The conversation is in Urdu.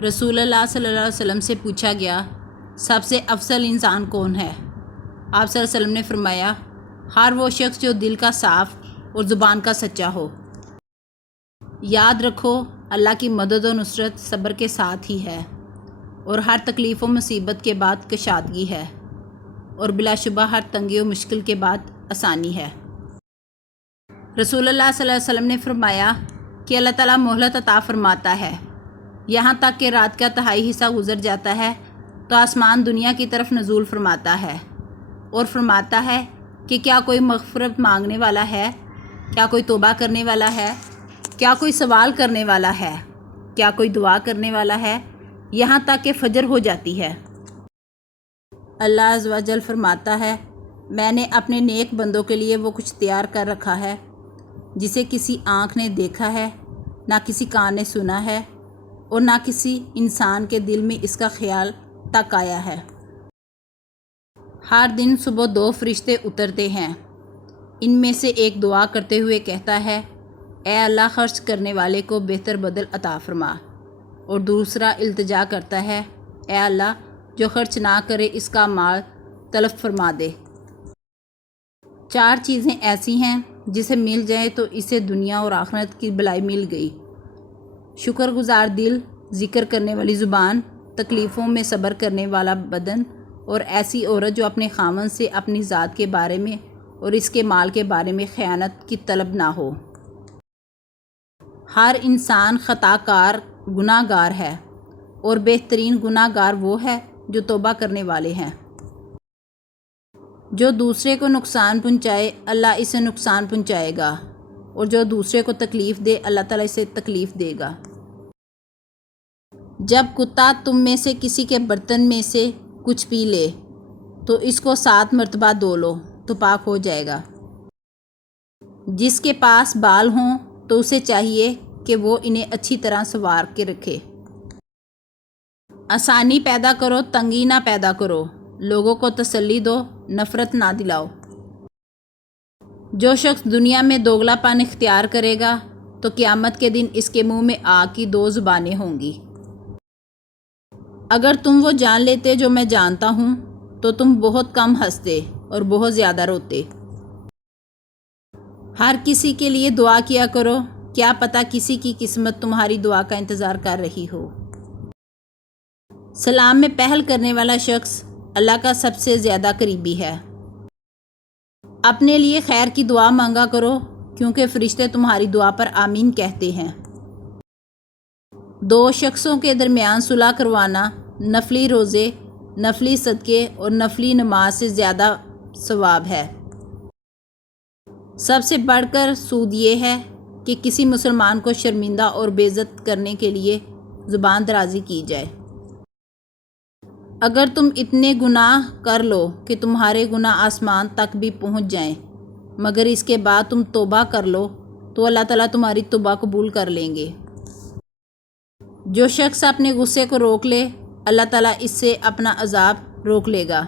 رسول اللہ صلی اللہ علیہ وسلم سے پوچھا گیا سب سے افضل انسان کون ہے؟ آپ صلی اللہ علیہ وسلم نے فرمایا ہر وہ شخص جو دل کا صاف اور زبان کا سچا ہو۔ یاد رکھو اللہ کی مدد و نصرت صبر کے ساتھ ہی ہے، اور ہر تکلیف و مصیبت کے بعد کشادگی ہے، اور بلا شبہ ہر تنگی و مشکل کے بعد آسانی ہے۔ رسول اللہ صلی اللہ علیہ وسلم نے فرمایا کہ اللہ تعالیٰ مہلت عطا فرماتا ہے یہاں تک کہ رات کا تہائی حصہ گزر جاتا ہے تو آسمان دنیا کی طرف نزول فرماتا ہے اور فرماتا ہے کہ کیا کوئی مغفرت مانگنے والا ہے، کیا کوئی توبہ کرنے والا ہے، کیا کوئی سوال کرنے والا ہے، کیا کوئی دعا کرنے والا ہے، یہاں تک کہ فجر ہو جاتی ہے۔ اللہ عز و جل فرماتا ہے میں نے اپنے نیک بندوں کے لیے وہ کچھ تیار کر رکھا ہے جسے کسی آنکھ نے دیکھا ہے، نہ کسی کان نے سنا ہے، اور نہ کسی انسان کے دل میں اس کا خیال تک آیا ہے۔ ہر دن صبح 2 فرشتے اترتے ہیں، ان میں سے ایک دعا کرتے ہوئے کہتا ہے اے اللہ خرچ کرنے والے کو بہتر بدل عطا فرما، اور دوسرا التجا کرتا ہے اے اللہ جو خرچ نہ کرے اس کا مال تلف فرما دے۔ 4 چیزیں ایسی ہیں جسے مل جائے تو اسے دنیا اور آخرت کی بھلائی مل گئی: شکر گزار دل، ذکر کرنے والی زبان، تکلیفوں میں صبر کرنے والا بدن، اور ایسی عورت جو اپنے خاوند سے اپنی ذات کے بارے میں اور اس کے مال کے بارے میں خیانت کی طلب نہ ہو۔ ہر انسان خطا کار گناہ گار ہے، اور بہترین گناہ گار وہ ہے جو توبہ کرنے والے ہیں۔ جو دوسرے کو نقصان پہنچائے اللہ اسے نقصان پہنچائے گا، اور جو دوسرے کو تکلیف دے اللہ تعالیٰ اسے تکلیف دے گا۔ جب کتا تم میں سے کسی کے برتن میں سے کچھ پی لے تو اس کو 7 مرتبہ دھو لو تو پاک ہو جائے گا۔ جس کے پاس بال ہوں تو اسے چاہیے کہ وہ انہیں اچھی طرح سنوار کے رکھے۔ آسانی پیدا کرو، تنگی نہ پیدا کرو، لوگوں کو تسلی دو، نفرت نہ دلاؤ۔ جو شخص دنیا میں دوگلا پن اختیار کرے گا تو قیامت کے دن اس کے منہ میں آگ کی 2 زبانیں ہوں گی۔ اگر تم وہ جان لیتے جو میں جانتا ہوں تو تم بہت کم ہنستے اور بہت زیادہ روتے۔ ہر کسی کے لیے دعا کیا کرو، کیا پتہ کسی کی قسمت تمہاری دعا کا انتظار کر رہی ہو۔ سلام میں پہل کرنے والا شخص اللہ کا سب سے زیادہ قریبی ہے۔ اپنے لیے خیر کی دعا مانگا کرو کیونکہ فرشتے تمہاری دعا پر آمین کہتے ہیں۔ 2 شخصوں کے درمیان صلح کروانا نفلی روزے، نفلی صدقے اور نفلی نماز سے زیادہ ثواب ہے۔ سب سے بڑھ کر سود یہ ہے کہ کسی مسلمان کو شرمندہ اور بے عزت کرنے کے لیے زبان درازی کی جائے۔ اگر تم اتنے گناہ کر لو کہ تمہارے گناہ آسمان تک بھی پہنچ جائیں مگر اس کے بعد تم توبہ کر لو تو اللہ تعالیٰ تمہاری توبہ قبول کر لیں گے۔ جو شخص اپنے غصے کو روک لے اللہ تعالیٰ اس سے اپنا عذاب روک لے گا۔